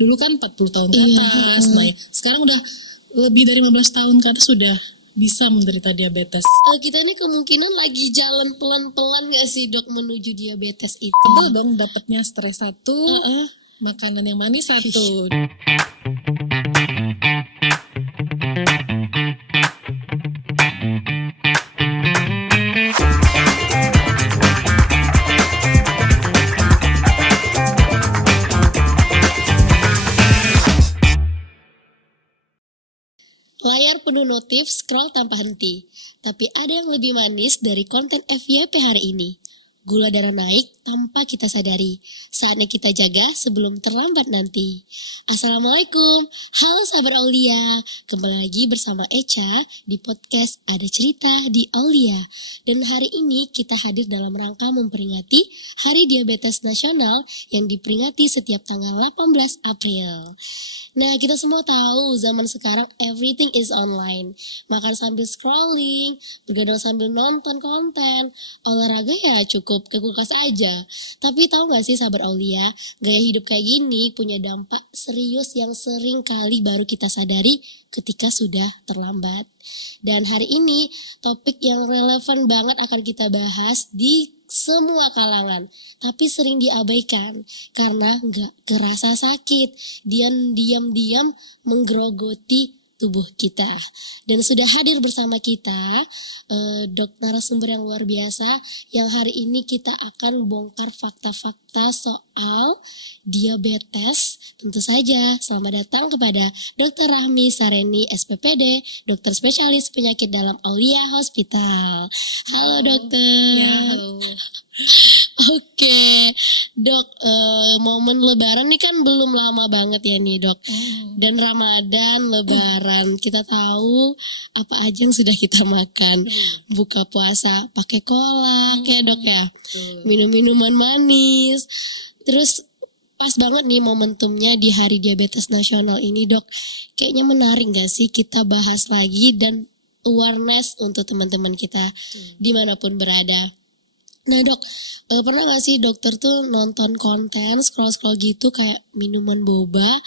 Dulu kan 40 tahun ke Iya, atas. Nah, sekarang udah lebih dari 15 tahun ke atas sudah bisa menderita diabetes. Kita nih kemungkinan lagi jalan pelan-pelan gak sih dok menuju diabetes itu? Tebel dong dapatnya stres satu, makanan yang manis satu. Layar penuh notif, scroll tanpa henti. Tapi ada yang lebih manis dari konten FYP hari ini. Gula darah naik tanpa kita sadari. Saatnya kita jaga sebelum terlambat nanti. Assalamualaikum, halo sahabat Aulia. Kembali lagi bersama Echa di podcast Ada Cerita di Aulia. Dan hari ini kita hadir dalam rangka memperingati Hari Diabetes Nasional yang diperingati setiap tanggal 18 April. Nah, kita semua tahu zaman sekarang everything is online. Makan sambil scrolling, bergadang sambil nonton konten, olahraga ya cukup ke kulkas aja. Tapi tahu gak sih sahabat Aulia, gaya hidup kayak gini punya dampak serius yang sering kali baru kita sadari ketika sudah terlambat. Dan hari ini topik yang relevan banget akan kita bahas di semua kalangan, tapi sering diabaikan karena nggak kerasa sakit, diam-diam menggerogoti tubuh kita. Dan sudah hadir bersama kita narasumber yang luar biasa yang hari ini kita akan bongkar fakta-fakta soal diabetes. Tentu saja selamat datang kepada Dr. Rahmi Sareni SPPD, dokter spesialis penyakit dalam Aulia Hospital. Halo dokter. Ya, halo. Oke, dok, momen lebaran nih kan belum lama banget ya nih dok. Dan Ramadan, lebaran, kita tahu apa aja yang sudah kita makan. Buka puasa pakai kolak ya dok ya, minum minuman manis. Terus pas banget nih momentumnya di Hari Diabetes Nasional ini dok. Kayaknya menarik gak sih kita bahas lagi dan awareness untuk teman-teman kita dimanapun berada. Nah dok, pernah gak sih dokter tuh nonton konten, scroll-scroll gitu kayak minuman boba?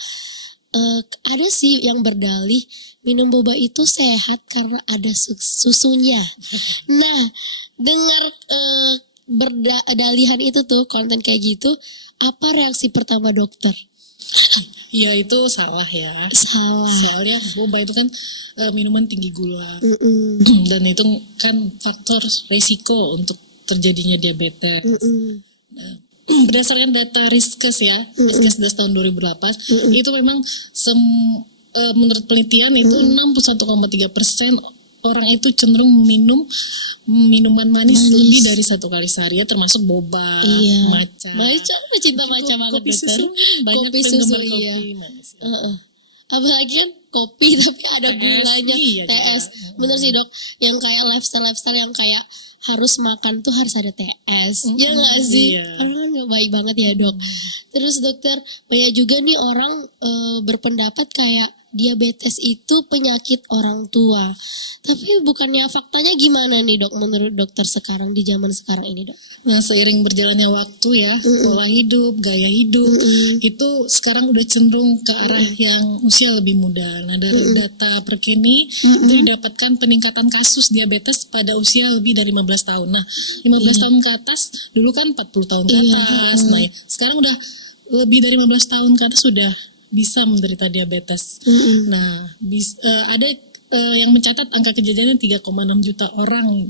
Ada sih yang berdalih minum boba itu sehat karena ada susunya. Nah, dengar berdalihan itu tuh, konten kayak gitu, apa reaksi pertama dokter? Ya itu salah ya. Salah. Soalnya boba itu kan minuman tinggi gula. Dan itu kan faktor resiko untuk terjadinya diabetes. Nah, berdasarkan data Riskes ya, Riskes tahun 2008, itu memang menurut penelitian itu 61,3% orang itu cenderung minum minuman manis lebih dari 1 kali sehari ya, termasuk boba, matcha. Matcha, pecinta matcha banget kopi susu, banyak kopi susu penggemar iya. kopi manis. Apalagi kan kopi tapi ada gulanya, iya, TS. Bener sih dok, yang kayak lifestyle yang kayak harus makan tuh harus ada TS, ya nggak sih? Iya. Karena kan nggak baik banget ya dok. Terus dokter, banyak juga nih orang berpendapat kayak diabetes itu penyakit orang tua. Tapi bukannya faktanya gimana nih dok menurut dokter sekarang di zaman sekarang ini dok? Nah seiring berjalannya waktu ya, pola hidup, gaya hidup itu sekarang udah cenderung ke arah yang usia lebih muda. Nah dari data perkini itu didapatkan peningkatan kasus diabetes pada usia lebih dari 15 tahun. Nah 15 tahun ke atas, dulu kan 40 tahun ke atas. Nah sekarang udah lebih dari 15 tahun ke atas sudah bisa menderita diabetes. Nah ada yang mencatat angka kejadiannya 3,6 juta orang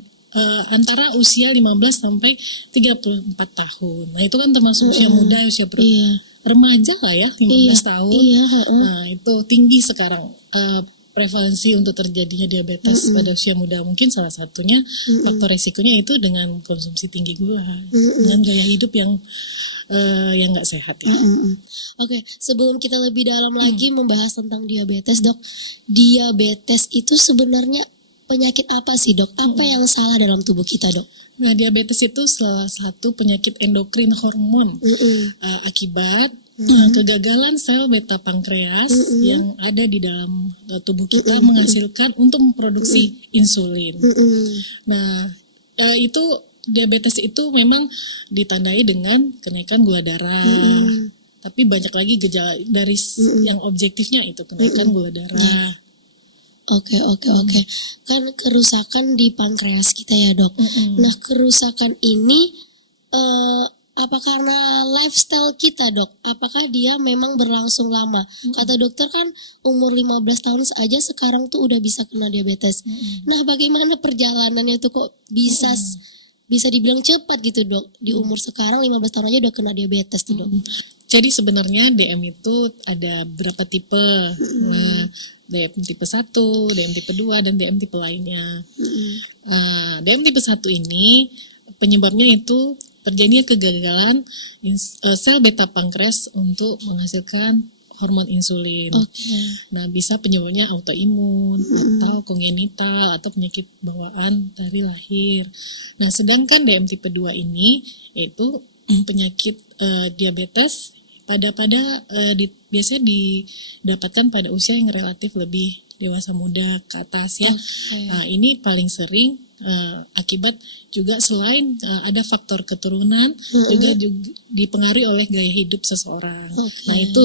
antara usia 15 sampai 34 tahun. Nah itu kan termasuk usia muda, usia remaja lah ya, 15 tahun. Nah itu tinggi sekarang prevalensi untuk terjadinya diabetes pada usia muda. Mungkin salah satunya faktor resikonya itu dengan konsumsi tinggi gula, dengan gaya hidup yang nggak sehat ya. Oke, sebelum kita lebih dalam lagi membahas tentang diabetes dok, diabetes itu sebenarnya penyakit apa sih dok? Apa yang salah dalam tubuh kita dok? Nah diabetes itu salah satu penyakit endokrin hormon akibat kegagalan sel beta pankreas yang ada di dalam tubuh kita menghasilkan untuk memproduksi insulin. Nah itu diabetes itu memang ditandai dengan kenaikan gula darah, tapi banyak lagi gejala dari yang objektifnya itu kenaikan gula darah. Oke. Kan kerusakan di pankreas kita ya dok. Nah kerusakan ini apa karena lifestyle kita dok? Apakah dia memang berlangsung lama? Kata dokter kan umur 15 tahun saja sekarang tuh udah bisa kena diabetes. Nah bagaimana perjalanannya itu kok bisa dibilang cepat gitu dok? Di umur sekarang 15 tahun aja udah kena diabetes tuh dok. Jadi sebenarnya DM itu ada berapa tipe. Nah, DM tipe 1, DM tipe 2, dan DM tipe lainnya. DM tipe 1 ini penyebabnya itu terjadinya kegagalan sel beta pankreas untuk menghasilkan hormon insulin. Nah, bisa penyebabnya autoimun atau kongenital atau penyakit bawaan dari lahir. Nah, sedangkan DM tipe 2 ini yaitu penyakit diabetes biasanya didapatkan pada usia yang relatif lebih dewasa muda ke atas ya. Nah, ini paling sering akibat juga selain ada faktor keturunan juga dipengaruhi oleh gaya hidup seseorang. Nah, itu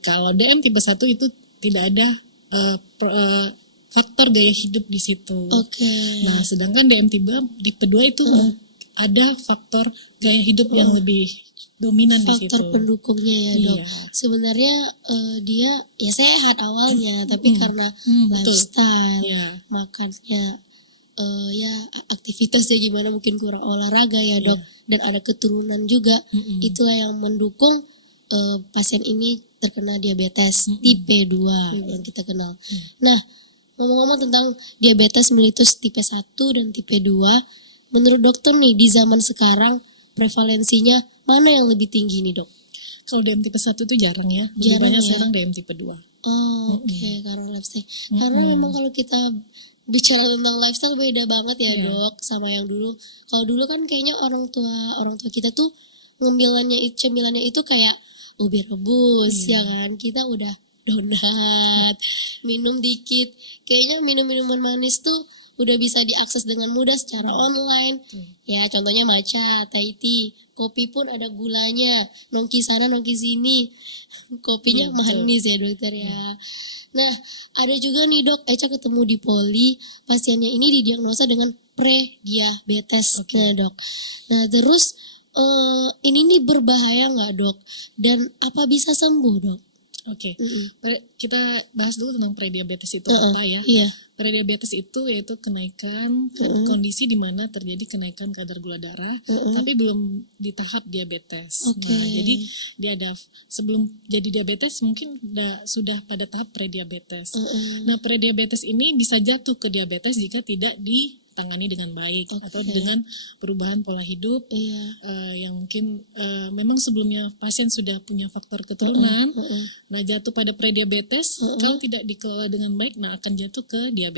kalau DM tipe 1 itu tidak ada faktor gaya hidup di situ. Nah, sedangkan DM tipe 2 itu ada faktor gaya hidup yang lebih dominan di situ. Faktor pendukungnya ya dok. Sebenarnya dia ya sehat awalnya, tapi karena lifestyle, makannya, ya aktivitasnya gimana mungkin kurang olahraga ya dok, dan ada keturunan juga, itulah yang mendukung pasien ini terkena diabetes tipe 2 yang kita kenal. Nah ngomong-ngomong tentang diabetes mellitus tipe 1 dan tipe 2, menurut dokter nih di zaman sekarang prevalensinya mana yang lebih tinggi nih dok? Kalau DM tipe 1 itu jarang ya. Lebih banyak sekarang DM tipe 2. Karena lifestyle. Karena memang kalau kita bicara tentang lifestyle beda banget ya dok sama yang dulu. Kalau dulu kan kayaknya orang tua kita tuh cemilannya itu kayak ubi rebus ya kan. Kita udah donat, minum dikit. Kayaknya minuman manis tuh udah bisa diakses dengan mudah secara online. Ya contohnya matcha, Thai tea, kopi pun ada gulanya, nongki sana nongki sini. Kopinya manis ya dokter ya. Nah ada juga nih dok, Eca ketemu di Poli, pasiennya ini didiagnosa dengan pre-diabetes dok. Nah terus ini nih berbahaya nggak dok? Dan apa bisa sembuh dok? Kita bahas dulu tentang prediabetes itu apa ya. Prediabetes itu yaitu kenaikan kondisi di mana terjadi kenaikan kadar gula darah tapi belum di tahap diabetes. Nah, jadi dia ada sebelum jadi diabetes mungkin sudah pada tahap prediabetes. Nah, prediabetes ini bisa jatuh ke diabetes jika tidak ditangani dengan baik atau dengan perubahan pola hidup yang mungkin memang sebelumnya pasien sudah punya faktor keturunan. Nah, jatuh pada prediabetes kalau tidak dikelola dengan baik, nah akan jatuh ke diabetes.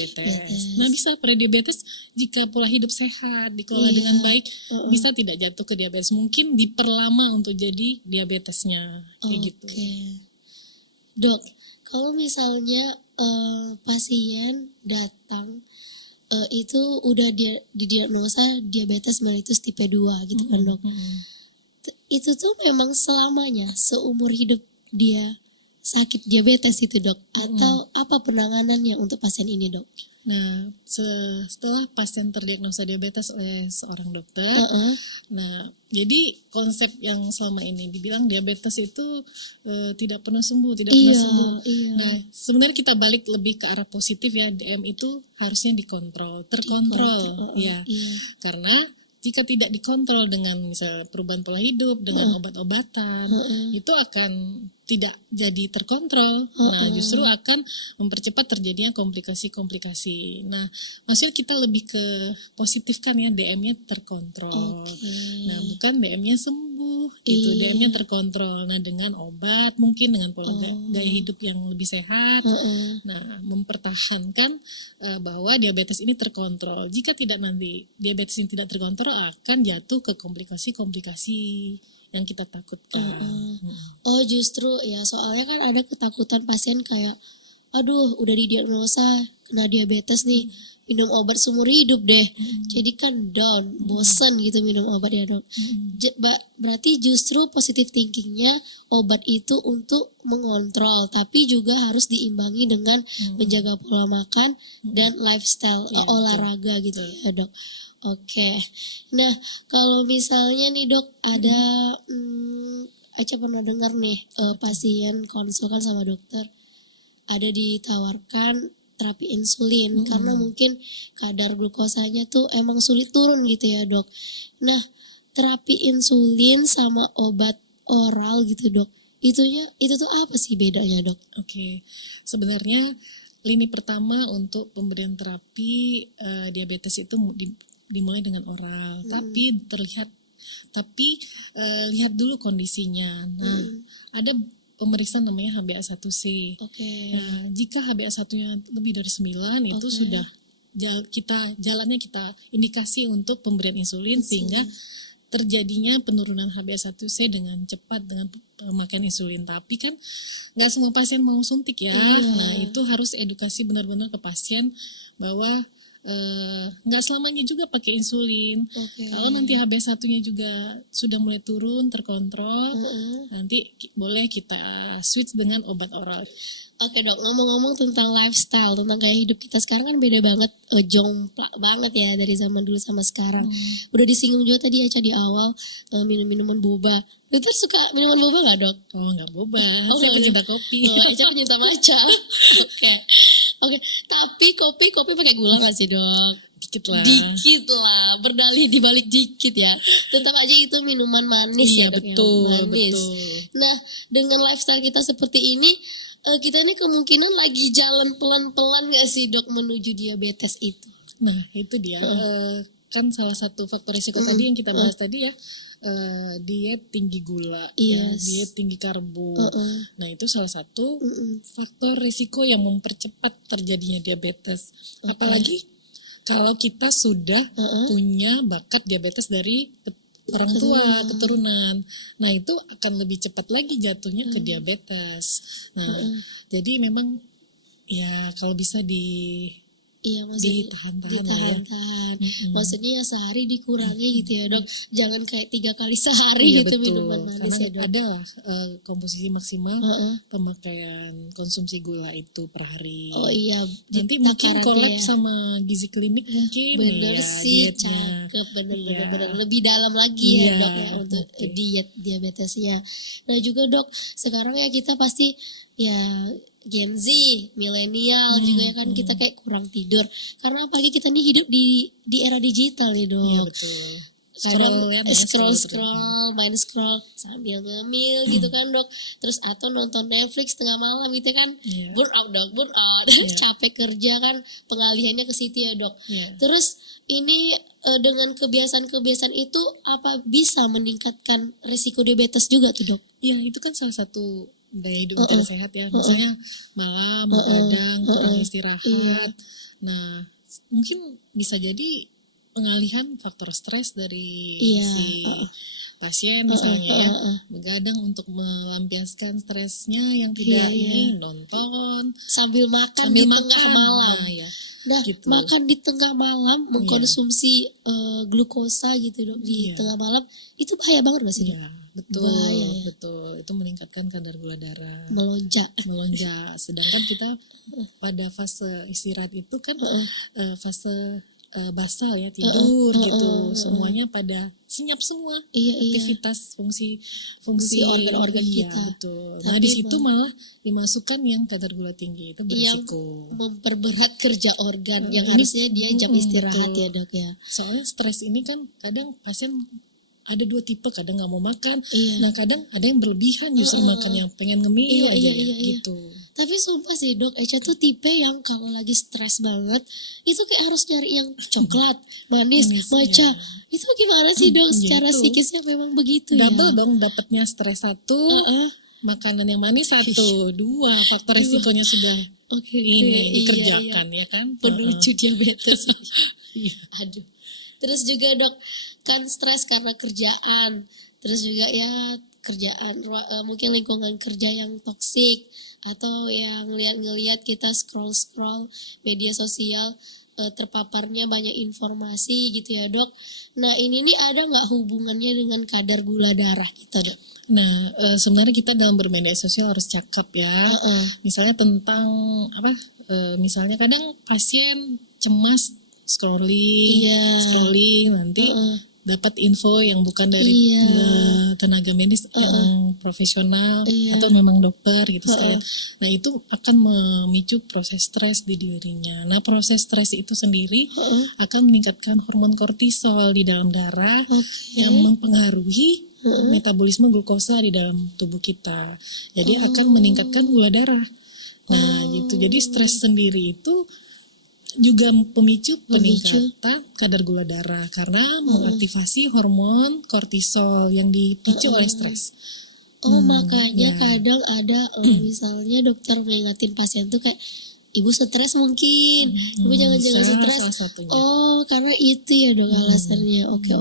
Nah, bisa prediabetes jika pola hidup sehat dikelola dengan baik, bisa tidak jatuh ke diabetes. Mungkin diperlama untuk jadi diabetesnya kayak gitu. Dok, kalau misalnya pasien datang itu udah didiagnosa diabetes mellitus tipe 2 gitu kan dok. Itu tuh memang selamanya seumur hidup dia sakit diabetes itu dok, atau apa penanganannya untuk pasien ini dok? Nah, setelah pasien terdiagnosa diabetes oleh seorang dokter, nah jadi konsep yang selama ini dibilang diabetes itu tidak pernah sembuh, tidak pernah sembuh. Nah, sebenarnya kita balik lebih ke arah positif ya, DM itu harusnya terkontrol, karena jika tidak dikontrol dengan misalnya perubahan pola hidup, dengan obat-obatan, itu akan tidak jadi terkontrol. Nah, justru akan mempercepat terjadinya komplikasi-komplikasi. Nah, maksudnya kita lebih ke positifkan ya, DM-nya terkontrol. Nah, bukan DM-nya sembuh, itu DM-nya terkontrol. Nah, dengan obat, mungkin dengan pola gaya hidup yang lebih sehat. Nah, mempertahankan bahwa diabetes ini terkontrol. Jika tidak nanti diabetes ini tidak terkontrol, akan jatuh ke komplikasi-komplikasi yang kita takutkan. Oh justru ya, soalnya kan ada ketakutan pasien kayak aduh udah didiagnosa kena diabetes nih, minum obat seumur hidup deh. Jadi kan down, bosan gitu minum obat ya dok. Berarti justru positive thinkingnya obat itu untuk mengontrol, tapi juga harus diimbangi dengan menjaga pola makan dan lifestyle olahraga gitu ya dok. Oke, nah kalau misalnya nih dok ada Aca pernah dengar nih pasien konsulkan sama dokter ada ditawarkan terapi insulin karena mungkin kadar glukosanya tuh emang sulit turun gitu ya dok. Nah terapi insulin sama obat oral gitu dok, itu tuh apa sih bedanya dok? Oke, sebenarnya lini pertama untuk pemberian terapi diabetes itu dimulai dengan oral, tapi lihat dulu kondisinya. Nah, ada pemeriksaan namanya HbA1c. Nah, jika HbA1-nya lebih dari 9 itu sudah jalannya kita indikasi untuk pemberian insulin sehingga terjadinya penurunan HbA1c dengan cepat dengan pemakaian insulin. Tapi kan nggak semua pasien mau suntik ya. Nah, itu harus edukasi benar-benar ke pasien bahwa nggak selamanya juga pakai insulin. Kalau nanti HbA1-nya juga sudah mulai turun, terkontrol, nanti boleh kita switch dengan obat oral. Oke dok, ngomong-ngomong tentang lifestyle, tentang gaya hidup kita sekarang kan beda banget, jomplak banget ya dari zaman dulu sama sekarang. Udah disinggung juga tadi Aca di awal, minum-minuman boba. Dokter suka minuman boba nggak dok? Oh nggak boba, saya pecinta kopi. Aca pecinta matcha. Oke. Tapi kopi pakai gula nggak sih dok? Dikit lah, berdalih dibalik dikit ya. Tetap aja itu minuman manis ya dok. Betul, manis. Nah dengan lifestyle kita seperti ini, kita ini kemungkinan lagi jalan pelan-pelan nggak sih dok menuju diabetes itu? Nah itu dia, kan salah satu faktor risiko tadi yang kita bahas tadi ya, diet tinggi gula, diet tinggi karbo. Nah itu salah satu faktor risiko yang mempercepat terjadinya diabetes. Apalagi kalau kita sudah punya bakat diabetes dari orang tua, keturunan. Nah itu akan lebih cepat lagi jatuhnya ke diabetes. Nah jadi memang ya kalau bisa ditahan-tahan. Maksudnya sehari dikurangi gitu ya dok. Jangan kayak 3 kali sehari gitu minuman manis ya dok. Ada lah komposisi maksimal pemakaian konsumsi gula itu per hari. Oh iya. Nanti mungkin collab sama gizi klinik mungkin. Bener ya, sih, dietnya. cakep. Bener. Lebih dalam lagi ya dok ya untuk diet diabetesnya. Nah juga dok, sekarang ya kita pasti ya Gen Z, milenial juga ya kan kita kayak kurang tidur karena apalagi kita nih hidup di era digital nih dok. Iya betul. Kadang scroll, main scroll sambil ngemil gitu kan dok. Terus atau nonton Netflix tengah malam gitu kan. Burn out dok, capek kerja kan, pengalihannya ke situ ya dok. Terus ini dengan kebiasaan-kebiasaan itu apa bisa meningkatkan risiko diabetes juga tuh dok? Iya itu kan salah satu gaya hidup yang sehat ya, misalnya malam begadang, kurang istirahat. Nah mungkin bisa jadi pengalihan faktor stres dari si pasien misalnya begadang untuk melampiaskan stresnya yang tidak ini nonton sambil makan di tengah malam. Nah gitu. Makan di tengah malam mengkonsumsi glukosa gitu dok di tengah malam itu bahaya banget gak sih dok? Betul, betul. Itu meningkatkan kadar gula darah. Melonjak. Sedangkan kita pada fase istirahat itu kan fase basal ya, tidur gitu. Semuanya pada senyap semua. Aktivitas fungsi organ-organ kita. Betul. Nah di situ malah dimasukkan yang kadar gula tinggi itu berisiko. Yang memperberat kerja organ yang harusnya dia jam istirahat ya dok ya. Soalnya stres ini kan kadang pasien ada 2 tipe, kadang nggak mau makan, nah kadang ada yang berlebihan justru makan yang pengen ngemil aja gitu. Tapi sumpah sih dok, Echa tuh tipe yang kalau lagi stres banget itu kayak harus nyari yang coklat, manis matcha. Itu gimana sih dok? Secara psikisnya memang begitu double dong dapatnya stres 1, makanan yang manis 1, 2 faktor resikonya sudah dikerjakan ya kan, menuju diabetes. Aduh. Terus juga dok, kan stres karena kerjaan, terus juga ya kerjaan mungkin lingkungan kerja yang toksik, atau yang ngeliat kita scroll media sosial, terpaparnya banyak informasi gitu ya dok. Nah ini nih ada nggak hubungannya dengan kadar gula darah kita dok? Nah, sebenarnya kita dalam bermedia sosial harus cakap ya. Misalnya tentang apa? Misalnya kadang pasien cemas scrolling nanti dapat info yang bukan dari tenaga medis yang profesional atau memang dokter gitu sekalian. Nah itu akan memicu proses stres di dirinya. Nah proses stres itu sendiri akan meningkatkan hormon kortisol di dalam darah yang mempengaruhi metabolisme glukosa di dalam tubuh kita. Jadi akan meningkatkan gula darah. Nah gitu. Jadi stres sendiri itu juga pemicu peningkatan kadar gula darah karena mengaktifasi hormon kortisol yang dipicu oleh stres. Makanya kadang ada misalnya dokter mengingatin pasien tuh kayak ibu stres mungkin, ibu jangan stres. Karena itu ya dok alasannya. Oke.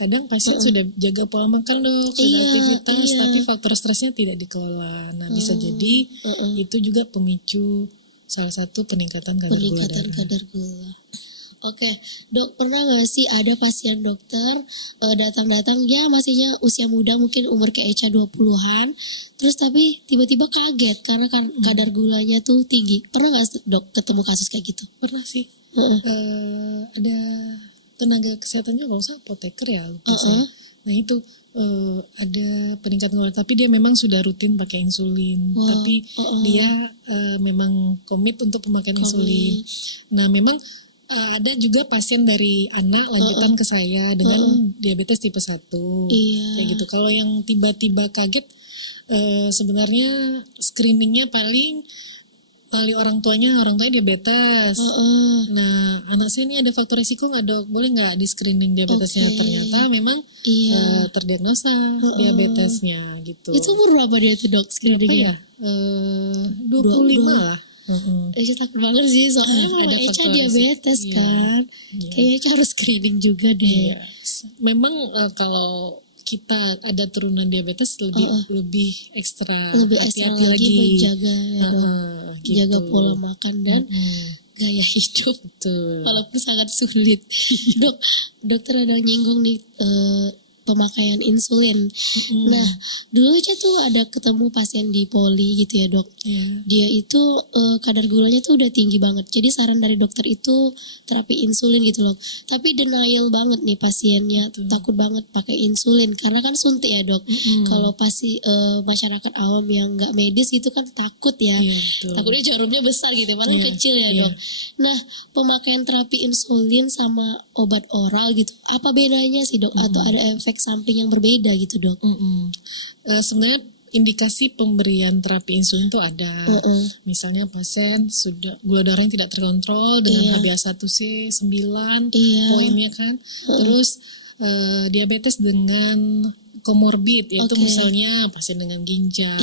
Kadang pasien sudah jaga pola makan dok, sudah aktivitas, tapi faktor stresnya tidak dikelola. Nah bisa jadi itu juga pemicu salah satu peningkatan kadar gula. Oke, dok pernah nggak sih ada pasien dokter datang-datang ya masihnya usia muda mungkin umur kayak Echa 20-an, terus tapi tiba-tiba kaget karena kadar gulanya tuh tinggi. Pernah nggak dok ketemu kasus kayak gitu? Pernah sih. Ada tenaga kesehatan juga, nggak usah apoteker ya. Nah itu ada peningkatan gula, tapi dia memang sudah rutin pakai insulin, tapi dia memang komit untuk pemakaian insulin. Nah memang ada juga pasien dari anak lanjutan ke saya dengan diabetes tipe 1 kayak gitu. Kalau yang tiba-tiba kaget sebenarnya screeningnya paling orang tuanya diabetes. Nah anak saya ini ada faktor risiko nggak dok? Boleh nggak di screening diabetesnya? Ternyata memang terdiagnosa diabetesnya gitu. Itu umur berapa dia tuh dok screeningnya? 25 lah. Echa takut banget sih soalnya kalau Echa diabetes kan. Kayaknya Echa harus screening juga deh. Memang kalau kita ada turunan diabetes lebih ekstra hati-hati lagi menjaga gitu. Jaga pola makan dan gaya hidup. Betul. Walaupun sangat sulit. Dokter ada nyinggung nih pemakaian insulin. Nah, dulu aja tuh ada ketemu pasien di poli gitu ya dok. Dia itu kadar gulanya tuh udah tinggi banget. Jadi saran dari dokter itu terapi insulin gitu loh. Tapi denial banget nih pasiennya, takut banget pakai insulin karena kan suntik ya dok. Kalau masyarakat awam yang nggak medis itu kan takut ya. Takutnya jarumnya besar gitu, padahal kecil ya dok. Nah, pemakaian terapi insulin sama obat oral gitu, apa bedanya sih dok? Atau ada efek samping yang berbeda gitu dok? Sebenarnya indikasi pemberian terapi insulin itu ada. Misalnya pasien sudah gula darahnya tidak terkontrol dengan HbA1c 9 poinnya kan. Terus diabetes dengan komorbid, yaitu misalnya pasien dengan ginjal,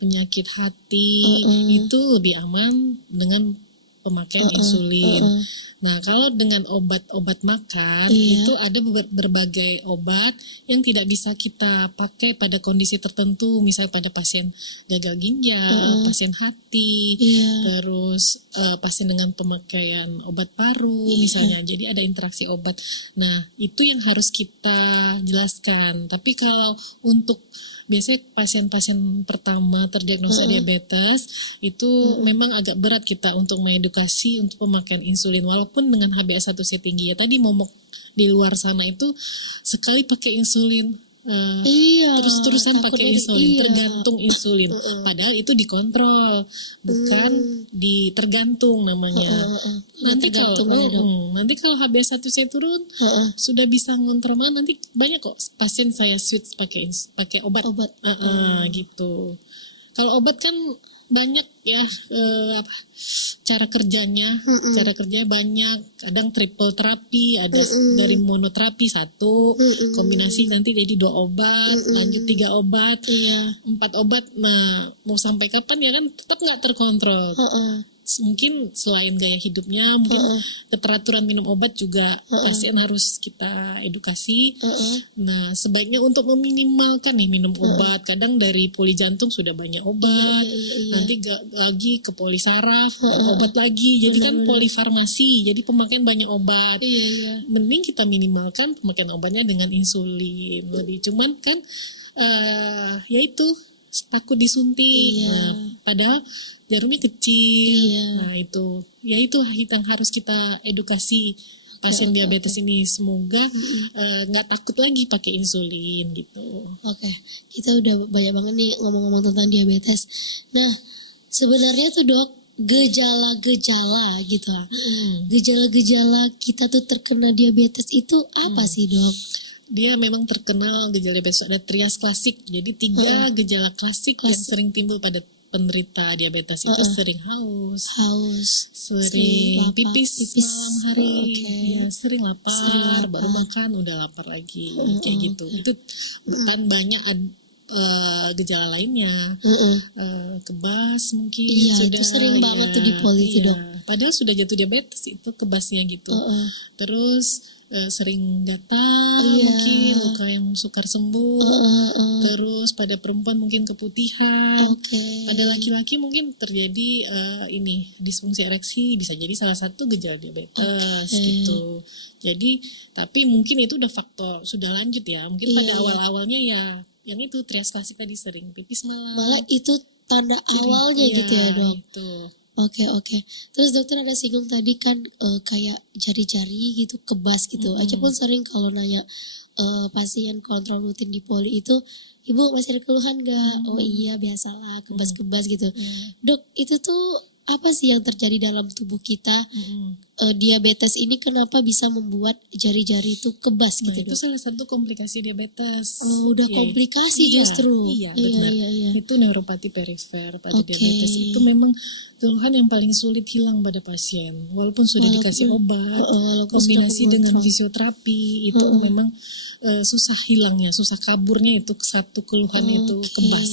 penyakit hati, itu lebih aman dengan pemakaian insulin. Nah, kalau dengan obat-obat makan itu ada berbagai obat yang tidak bisa kita pakai pada kondisi tertentu, misalnya pada pasien gagal ginjal, pasien hati, terus pasien dengan pemakaian obat paru misalnya. Jadi ada interaksi obat. Nah, itu yang harus kita jelaskan. Tapi kalau untuk biasanya pasien-pasien pertama terdiagnosa diabetes itu memang agak berat kita untuk mengedukasi untuk pemakaian insulin walaupun dengan HbA1c tinggi ya. Tadi momok di luar sana itu sekali pakai insulin terus-terusan pakai insulin, tergantung insulin. Padahal itu dikontrol, bukan tergantung namanya. Nanti kalau HbA1c turun sudah bisa ngontrol, nanti banyak kok pasien saya switch pakai obat. Gitu. Kalau obat kan banyak ya cara kerjanya banyak, kadang triple terapi, ada dari monoterapi 1 kombinasi nanti jadi 2 obat, lanjut 3 obat, 4 obat. Nah mau sampai kapan ya kan tetap nggak terkontrol. mungkin selain gaya hidupnya, mungkin keteraturan minum obat juga pasien harus kita edukasi. Nah, sebaiknya untuk meminimalkan nih minum obat. Kadang dari poli jantung sudah banyak obat, nanti lagi ke poli saraf, obat lagi. Jadi kan polifarmasi, jadi pemakaian banyak obat. Mending kita minimalkan pemakaian obatnya dengan insulin. Lebih cuman kan ya itu takut disuntik. Nah, padahal jarumnya kecil. Nah, itu yang harus kita edukasi pasien diabetes ini. Semoga nggak takut lagi pakai insulin gitu. Oke, kita udah banyak banget nih ngomong-ngomong tentang diabetes. Nah, sebenarnya tuh dok, gejala-gejala gitu. Gejala-gejala kita tuh terkena diabetes itu apa sih dok? Dia memang terkenal gejala diabetes, ada trias klasik. Jadi 3 gejala klasik yang sering timbul pada penderita diabetes itu sering haus, sering pipis malam hari, ya, sering lapar, baru makan udah lapar lagi, kayak gitu. Itu kan banyak gejala lainnya, kebas mungkin. Iya, sudah, itu sering banget tuh di poli itu dok. Padahal sudah jatuh diabetes itu kebasnya gitu. Terus sering gatal, mungkin luka yang sukar sembuh. Terus pada perempuan mungkin keputihan. Pada laki-laki mungkin terjadi disfungsi ereksi, bisa jadi salah satu gejala diabetes gitu. Jadi tapi mungkin itu udah faktor sudah lanjut ya. Mungkin pada awal-awalnya ya yang itu trias klasik tadi, sering pipis malam. Malah itu tanda awalnya gitu ya dok. Itu. Oke. Terus dokter ada singgung tadi kan kayak jari-jari gitu kebas gitu. Aja pun sering kalau nanya pasien kontrol rutin di poli itu, ibu masih ada keluhan nggak? Oh iya biasalah kebas-kebas gitu. Dok, itu tuh apa sih yang terjadi dalam tubuh kita? Diabetes ini kenapa bisa membuat jari-jari itu kebas gitu? Itu salah satu komplikasi diabetes. Udah komplikasi justru. Iya, benar. Itu neuropati perifer pada diabetes. Itu memang keluhan yang paling sulit hilang pada pasien. Walaupun sudah dikasih obat, kombinasi dengan fisioterapi, itu memang susah hilangnya, susah kaburnya itu satu keluhan itu kebas.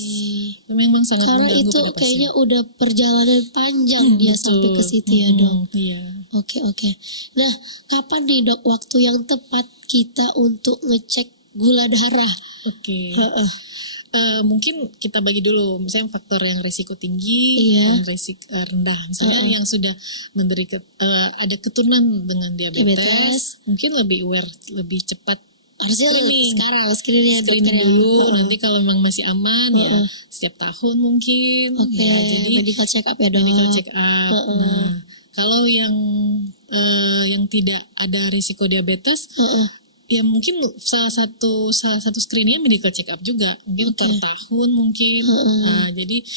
Memang sangat karena mengganggu itu pada pasien. Kayaknya udah perjalanan panjang dia sampai ke situ ya dok. Iya. Oke. Nah, kapan nih dok waktu yang tepat kita untuk ngecek gula darah? Mungkin kita bagi dulu, misalnya faktor yang resiko tinggi dan resiko rendah. Misalnya yang sudah menderita ada keturunan dengan diabetes, mungkin lebih aware, lebih cepat. Harusnya screening dulu. Nanti kalau memang masih aman ya setiap tahun mungkin. Ya, jadi medical check up ya dok. Medical check up. Nah, kalau yang tidak ada risiko diabetes, ya mungkin salah satu screeningnya medical check up juga, mungkin per tahun mungkin. Nah, jadi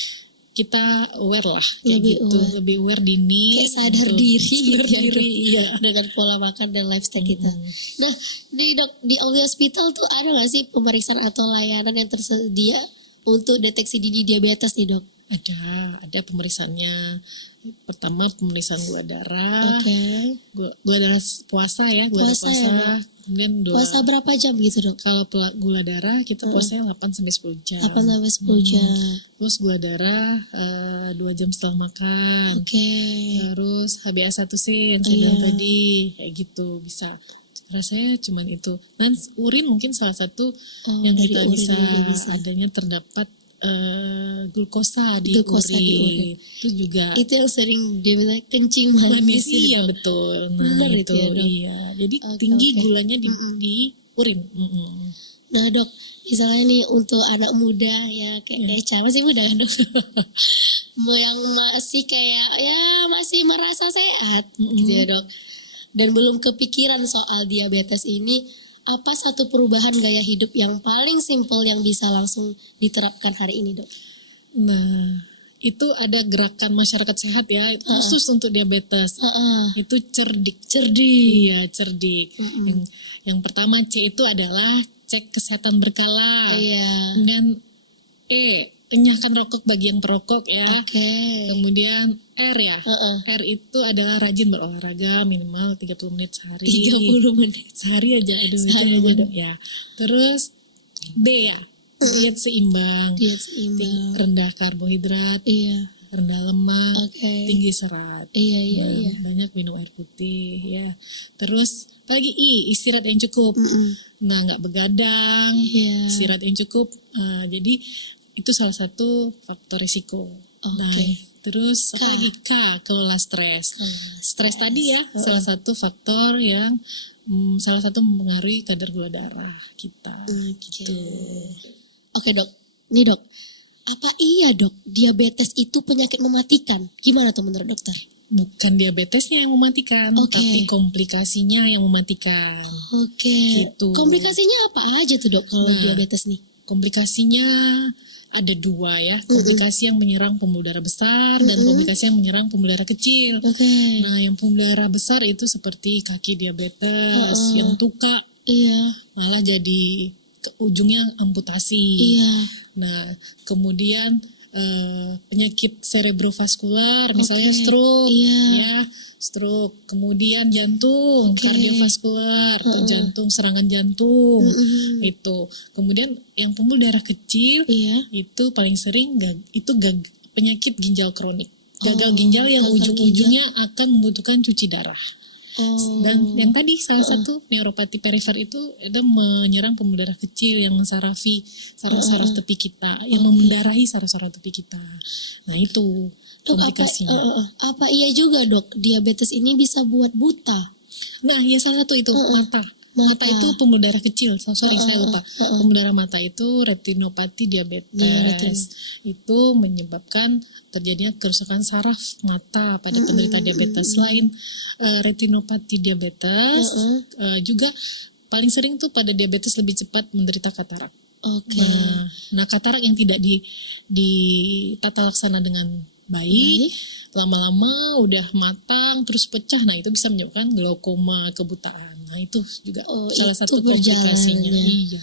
kita aware lah lebih aware dini, kayak sadar diri ya. Dengan pola makan dan lifestyle kita. Nah, di Oli Hospital tuh ada nggak sih pemeriksaan atau layanan yang tersedia untuk deteksi dini diabetes nih dok? Ada pemeriksaannya. Pertama pemeriksaan gula darah, gula darah puasa ya, puasa. Ya, kemudian puasa berapa jam gitu dok? Kalau gula darah kita puasanya 8-10 jam. 8-10 jam. Terus gula darah 2 jam setelah makan. Terus HbA1c yang saya bilang tadi, kayak gitu bisa. Rasanya cuman itu. Dan urin mungkin salah satu yang kita bisa adanya terdapat glukosa di urin. Itu juga. Itu yang sering dia bilang kencing manis. Iya betul. Nah benar itu iya. Jadi tinggi gulanya di urin. Nah dok, misalnya nih untuk anak muda ya kayak Echa masih muda kan dok, yang masih kayak ya masih merasa sehat gitu ya dok, dan belum kepikiran soal diabetes ini. Apa satu perubahan gaya hidup yang paling simpel yang bisa langsung diterapkan hari ini dok? Nah, itu ada gerakan masyarakat sehat ya, khusus untuk diabetes. Itu cerdik. Iya, cerdik. Yang pertama C itu adalah cek kesehatan berkala. Kemudian enyahkan rokok bagi yang perokok ya. Kemudian R ya. R itu adalah rajin berolahraga minimal 30 menit sehari. 30 menit sehari aja. Ya. Terus D ya. Diet seimbang. Rendah karbohidrat. rendah lemak, Oke. tinggi serat. Iya, iya, Nah, iya. banyak minum air putih ya. Terus lagi istirahat yang cukup. Nah, nggak begadang, Iya. istirahat yang cukup. Jadi itu salah satu faktor risiko. Nah, Oke. terus K. apa lagi? Kelola stres. Stres tadi ya salah satu faktor yang salah satu mempengaruhi kadar gula darah kita. Gitu. Oke dok, nih dok, apa iya dok diabetes itu penyakit mematikan? Gimana tuh menurut dokter? Bukan diabetesnya yang mematikan, Oke. tapi komplikasinya yang mematikan. Oke. Gitu. Komplikasinya apa aja tuh dok kalau Nah. diabetes nih? Komplikasinya ada dua ya, komplikasi yang menyerang pembuluh darah besar dan komplikasi yang menyerang pembuluh darah kecil. Oke. Nah, yang pembuluh darah besar itu seperti kaki diabetes, yang tuka Iya. malah jadi ujungnya amputasi. Iya. Nah, kemudian penyakit cerebrovaskular, misalnya Oke. stroke, Iya. ya, stroke. Kemudian jantung, Oke. kardiovaskular, atau jantung, serangan jantung, itu. Kemudian yang pembuluh darah kecil, Iya. itu paling sering penyakit ginjal kronik. Gagal ginjal yang gagal ujung-ujungnya akan membutuhkan cuci darah. Oh. Dan yang tadi salah satu neuropati perifer itu menyerang pembuluh darah kecil yang mensarafi saraf-saraf tepi kita, yang memendarahi saraf-saraf tepi kita. Nah itu Dok, komplikasinya. apa iya juga dok diabetes ini bisa buat buta? Nah ya salah satu itu mata. Mata itu pembuluh darah kecil. Sorry saya lupa. Pembuluh darah mata itu retinopati diabetes. Itu menyebabkan terjadinya kerusakan saraf mata pada penderita diabetes. Selain retinopati diabetes, juga paling sering tuh pada diabetes lebih cepat menderita katarak. Oke. Nah katarak yang tidak ditata laksana dengan baik, lama-lama udah matang terus pecah, nah itu bisa menyebabkan glaukoma, kebutaan. Nah itu juga salah itu satu komplikasinya. perjalanannya. Iya.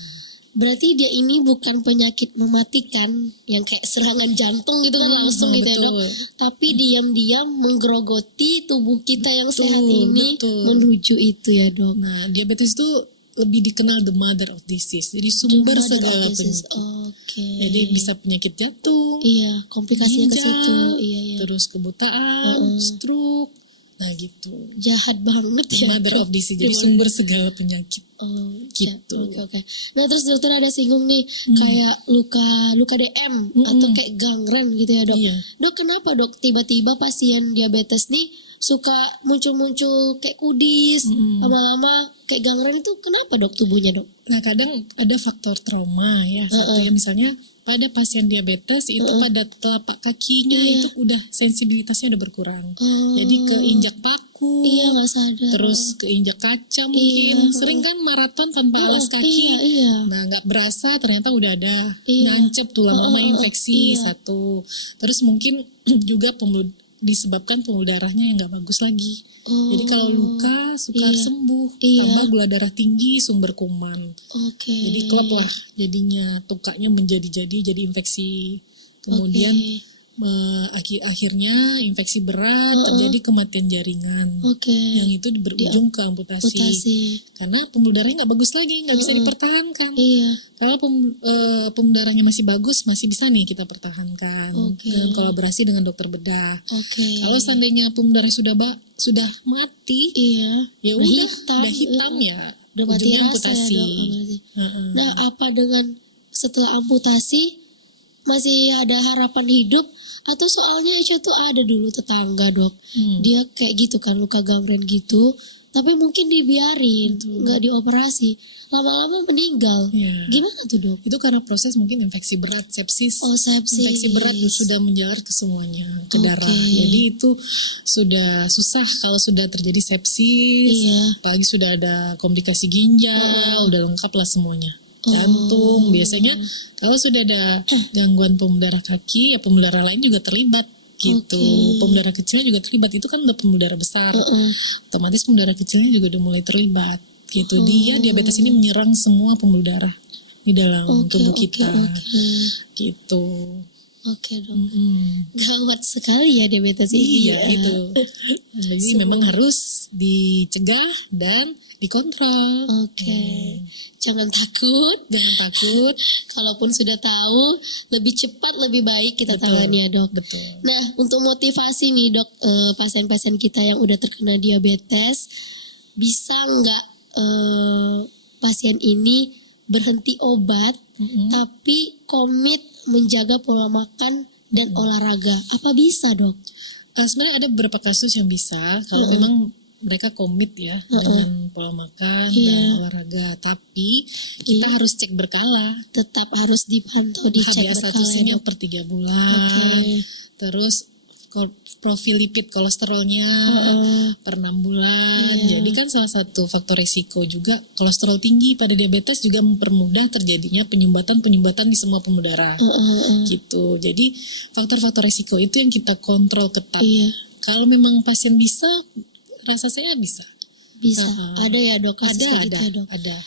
Berarti dia ini bukan penyakit mematikan yang kayak serangan jantung gitu kan langsung gitu ya dok. betul. Tapi diam-diam menggerogoti tubuh kita yang sehat ini betul. menuju itu ya dok. Nah diabetes itu lebih dikenal the mother of disease, jadi sumber segala penyakit. Oke. Jadi bisa penyakit jantung, Iya, komplikasinya ke ginjal, situ. Iya, iya. terus kebutaan, stroke. Nah gitu. Jahat banget The ya. mother of disease, jadi sumber segala penyakit. Oh, Gitu. Oke. Nah terus dokter ada singgung nih kayak luka DM atau kayak gangren gitu ya dok. Iya. Dok kenapa dok tiba-tiba pasien diabetes nih suka muncul-muncul kayak kudis, lama-lama kayak gangren itu kenapa dok tubuhnya dok? Nah kadang ada faktor trauma ya. Satunya misalnya pada pasien diabetes itu pada telapak kakinya itu udah sensibilitasnya udah berkurang. Jadi keinjak paku, Iya nggak sadar. terus keinjak kaca mungkin. Sering kan maraton tanpa alas kaki. Iya. Nah nggak berasa ternyata udah ada nancep tuh lama-lama infeksi satu. Terus mungkin juga disebabkan pembuluh darahnya yang nggak bagus lagi. Jadi kalau luka sukar sembuh, tambah gula darah tinggi, sumber kuman. Oke. Jadi klop lah jadinya, tukanya jadi infeksi. Kemudian akhirnya infeksi berat, terjadi kematian jaringan. Oke. Yang itu berujung ke amputasi. Karena pembuluh darahnya nggak bagus lagi, nggak bisa dipertahankan. Iya. Kalau pembuluh darahnya masih bagus, masih bisa nih kita pertahankan dengan kolaborasi dengan dokter bedah. Oke. Kalau seandainya pembuluh darah sudah mati, Iya. ya udah hitam ya, Udah mati ujungnya rasa amputasi. ya dok. Nah apa dengan setelah amputasi masih ada harapan hidup? Atau soalnya Echa tuh ada dulu tetangga dok, dia kayak gitu kan luka gangren gitu, tapi mungkin dibiarin, nggak dioperasi, lama-lama meninggal. Gimana tuh dok? Itu karena proses mungkin infeksi berat, sepsis. Oh sepsis. Infeksi berat sudah menjalar ke semuanya, ke darah. Jadi itu sudah susah kalau sudah terjadi sepsis, apalagi sudah ada komplikasi ginjal, udah lengkap lah semuanya. Jantung, biasanya kalau sudah ada gangguan pembuluh darah kaki, ya pembuluh darah lain juga terlibat gitu. Pembuluh darah kecilnya juga terlibat, itu kan udah pembuluh darah besar. Otomatis pembuluh darah kecilnya juga udah mulai terlibat gitu. Diabetes ini menyerang semua pembuluh darah di dalam tubuh kita. Gitu. Oke dok. Mm-mm. Gawat sekali ya diabetes ini. Iya ya. itu. Jadi memang harus dicegah dan dikontrol. Oke. Jangan takut. Jangan takut. Kalaupun sudah tahu, lebih cepat lebih baik kita Betul. tangani ya dok. Betul. Nah, untuk motivasi nih dok, pasien-pasien kita yang udah terkena diabetes, bisa nggak pasien ini berhenti obat, tapi komit menjaga pola makan dan olahraga? Apa bisa dok? Sebenarnya ada beberapa kasus yang bisa kalau memang mereka komit ya dengan pola makan dan olahraga, tapi kita harus cek berkala. Tetap harus dipantau, dicek HbA1c-nya berkala. per 3 bulan. Oke. Terus profil lipid kolesterolnya per 6 bulan. Jadi kan salah satu faktor resiko juga kolesterol tinggi pada diabetes juga mempermudah terjadinya penyumbatan di semua pembuluh darah. Gitu. Jadi faktor-faktor resiko itu yang kita kontrol ketat. Iya. Kalau memang pasien bisa, rasa saya bisa. Bisa. Ada ya dok, kasus kayak gitu ya, dok? Ada.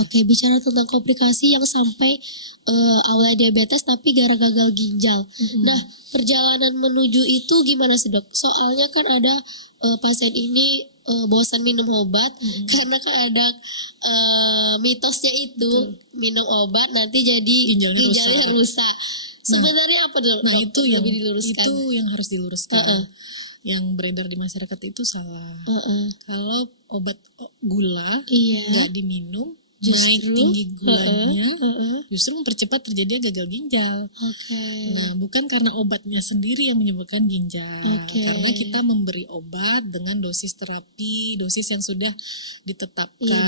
Oke, bicara tentang komplikasi yang sampai awalnya diabetes tapi gara gagal ginjal. Nah, perjalanan menuju itu gimana sih dok? Soalnya kan ada pasien ini bosan minum obat karena kan ada mitosnya itu minum obat nanti jadi ginjalnya rusak. Sebenarnya apa dok? Nah, itu yang lebih diluruskan. Itu yang harus diluruskan. Yang beredar di masyarakat itu salah. Kalau obat gula nggak diminum, naik tinggi gulanya, justru mempercepat terjadinya gagal ginjal. Nah, bukan karena obatnya sendiri yang menyebabkan ginjal, karena kita memberi obat dengan dosis terapi, dosis yang sudah ditetapkan,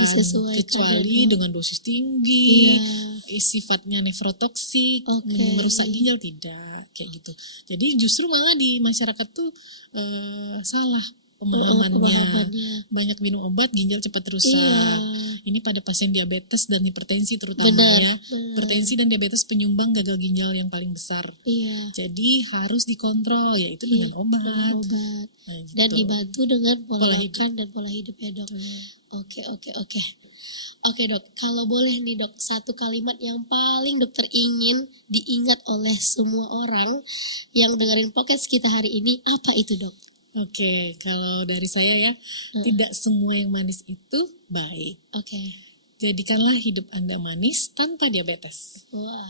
kecuali dengan dosis tinggi, sifatnya nefrotoksik, merusak ginjal, tidak kayak gitu. Jadi justru malah di masyarakat tuh salah pemahamannya. Banyak minum obat ginjal cepat rusak. Ini pada pasien diabetes dan hipertensi terutama ya. Hipertensi dan diabetes penyumbang gagal ginjal yang paling besar. Jadi harus dikontrol yaitu dengan obat. Nah, gitu. Dan dibantu dengan pola makan dan pola hidup ya dok. Oke dok, kalau boleh nih dok, satu kalimat yang paling dokter ingin diingat oleh semua orang yang dengerin podcast kita hari ini, apa itu dok? Oke, kalau dari saya ya, tidak semua yang manis itu baik. Jadikanlah hidup Anda manis tanpa diabetes. Wah,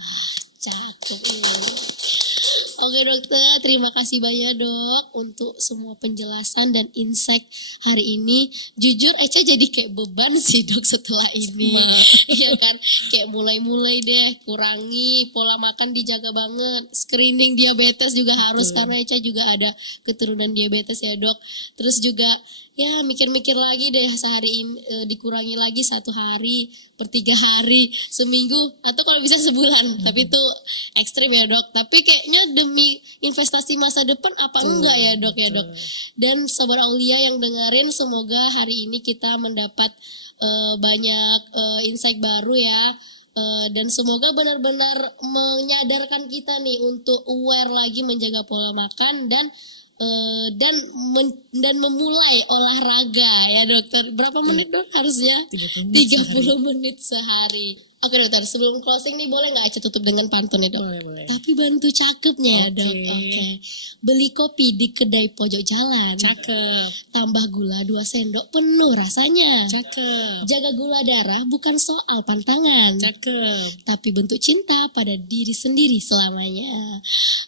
cakep ini. Oke dokter, terima kasih banyak dok untuk semua penjelasan dan insight hari ini. Jujur Eca jadi kayak beban sih dok setelah ini. Iya kan, kayak mulai-mulai deh kurangi pola makan, dijaga banget. Screening diabetes juga harus karena Eca juga ada keturunan diabetes ya dok. Terus juga ya mikir-mikir lagi deh sehari ini dikurangi lagi 1 hari per 3 hari seminggu atau kalau bisa sebulan. Tapi itu ekstrim ya dok. Tapi kayaknya demi investasi masa depan apa enggak ya dok ya dok. Dan Sobat Aulia yang dengerin, semoga hari ini kita mendapat banyak insight baru ya. Dan semoga benar-benar menyadarkan kita nih untuk aware lagi menjaga pola makan dan memulai olahraga ya dokter. Berapa menit dok harusnya? 30 menit sehari. Oke dokter, sebelum closing nih boleh nggak Aca tutup dengan pantun ya dok? Boleh. Tapi bantu cakepnya ya dok. Beli kopi di kedai pojok jalan. Cakep. Tambah gula 2 sendok penuh rasanya. Cakep. Jaga gula darah bukan soal pantangan. Cakep. Tapi bentuk cinta pada diri sendiri selamanya.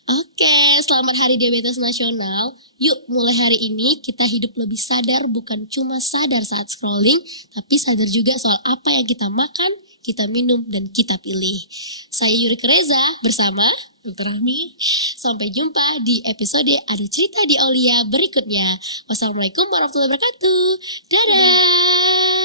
Oke, selamat Hari Diabetes Nasional. Yuk mulai hari ini kita hidup lebih sadar, bukan cuma sadar saat scrolling, tapi sadar juga soal apa yang kita makan, kita minum, dan kita pilih. Saya Yuri Reza bersama Dr. Rahmi. Sampai jumpa di episode Ada Cerita di Aulia berikutnya. Wassalamualaikum warahmatullahi wabarakatuh. Dadah.